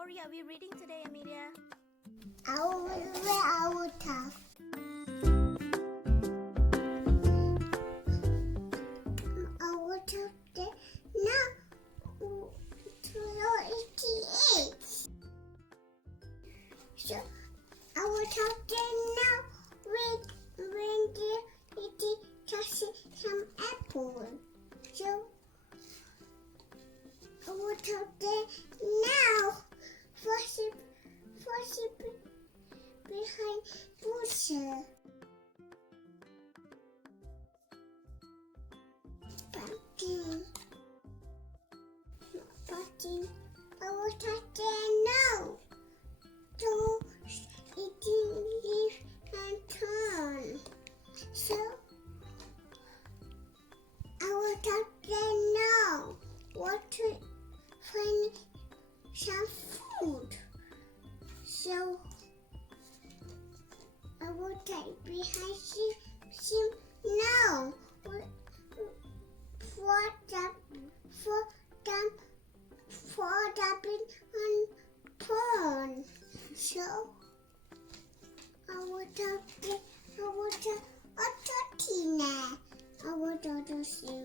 story are we reading today, Amelia? Our tough. Our tough day now 288. So our tough day now when they touch some apple. So our tough day now worship behind bushes. Pumpkin, our today now. Don't eating leaf and turn. So our today now want to find some food. So I will take behind him now for dumping on pond. So I will take Tina. I will daughter see